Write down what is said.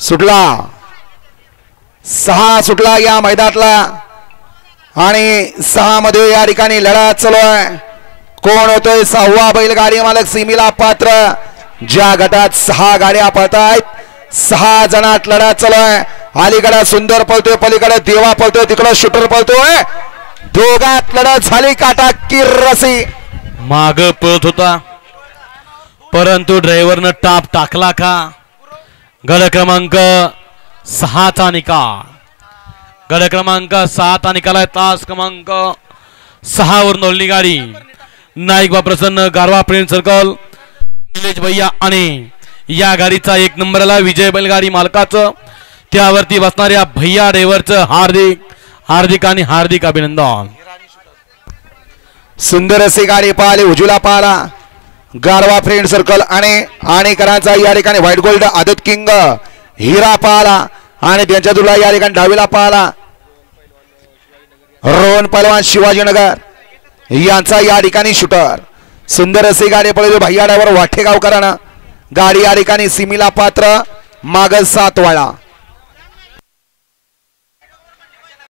सुटला 6 सुटला या मैदानातला आणि 6 मध्ये या ठिकाणी लढत चालू आहे. कोण होतोय 6वा बैलगाडी मालक सीमेला पात्र. ज्या गटात 6 गाड्या पळतायत 6 जणात लढत चालू आहे. अलीकडे सुंदर पळतोय, पलीकडे देवा पळतोय, तिकडे शूटर पळतोय. दोघात लढत झाली. काटा किर्रसी माग पळत होता परंतु ड्रायव्हरनं टाप टाकला का. गड क्रमांक 6चा निकाल. गड क्रमांक 6चा निकाल आहे. तास क्रमांक 6 वर नोंदणी गाडी नाईक बा प्रसन्न गारवा फ्रेंड सर्कल निलेश भैया आणि या गाडीचा 1 नंबरला विजय बैलगाडी मालकाचं त्यावरती बसणाऱ्या भैया ड्रायव्हरचं हार्दिक आणि हार्दिक अभिनंदन. सुंदर अशी गाडी पाहिली. उजूला पाहिला गारवा फ्रेंड सर्कल आणि करांचा या ठिकाणी व्हाईट गोल्ड आदत किंग हिरा पाहिला आणि त्यांच्या तुला या ठिकाणी डावीला पाहिला रोहन पहलवान शिवाजीनगर यांचा या ठिकाणी शूटर. सुंदर अशी गाडी पळली भैया ड्रायव्हर वाठेगावकरांना. गाडी या ठिकाणी सीमेला पात्र. माग 7 वाळा